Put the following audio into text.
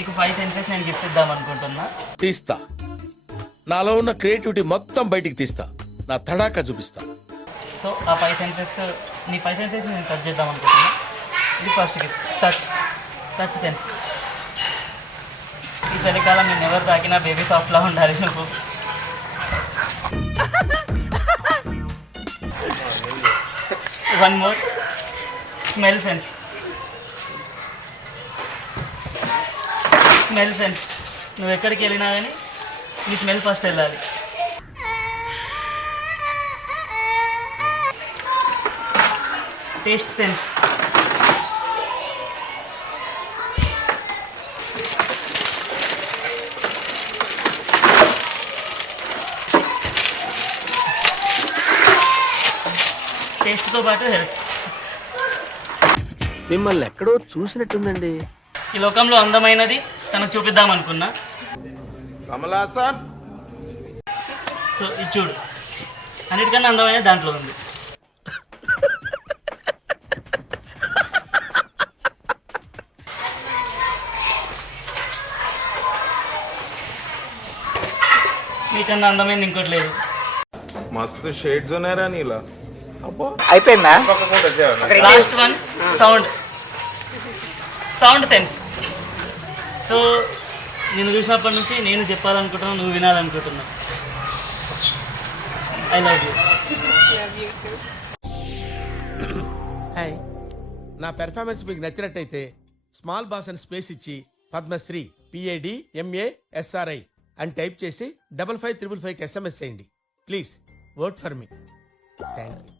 నీకు 5 సెన్సెస్ నేను గిఫ్ట్ ఇద్దాం అనుకుంటున్నా. తీస్తా. నాలో ఉన్న క్రియేటివిటీ మొత్తం బయటికి తీస్తా. నా తడాకా చూపిస్తా. సో ఆ 5 సెన్సెస్ నీ 5 సెన్సెస్ నేను టచ్ చేద్దాం అనుకుంటున్నా. ఇది ఫస్ట్ గిఫ్ట్. Touch sense. ఈ చలికాలం నేను ఎవరు తాకినా బేబీ సాఫ్ట్లా ఉండాలి నువ్వు. One more. Smell sense. నువ్వు ఎక్కడికి వెళ్ళినా కానీ నీ స్మెల్ ఫస్ట్ వెళ్ళాలి. Taste sense. టేస్ట్తో పాటు హెల్త్. మిమ్మల్ని ఎక్కడో చూసినట్టుందండి. ఈ లోకంలో అందమైనది తనకు చూపిద్దాం అనుకున్నా. సో ఇది చూడు, అన్నిటికన్నా అందమైనది దాంట్లో ఉంది. నీకన్నా అందమైనది ఇంకోటి లేదు. మస్తు షేడ్స్ ఉన్నారా నీలా. అయిపోయిందా? Last one sound sense. So నేను చూసినప్పటి నుంచి నేను చెప్పాలనుకుంటున్నాను, నువ్వు వినాలనుకుంటున్నావు. I love you. హాయ్, నా పెర్ఫార్మెన్స్ మీకు నచ్చినట్టయితే స్మాల్ బాస్ అని స్పేస్ ఇచ్చి పద్మశ్రీ PADMASRI అని టైప్ చేసి 5555కి SMS చేయండి. Please vote for me. Thank you.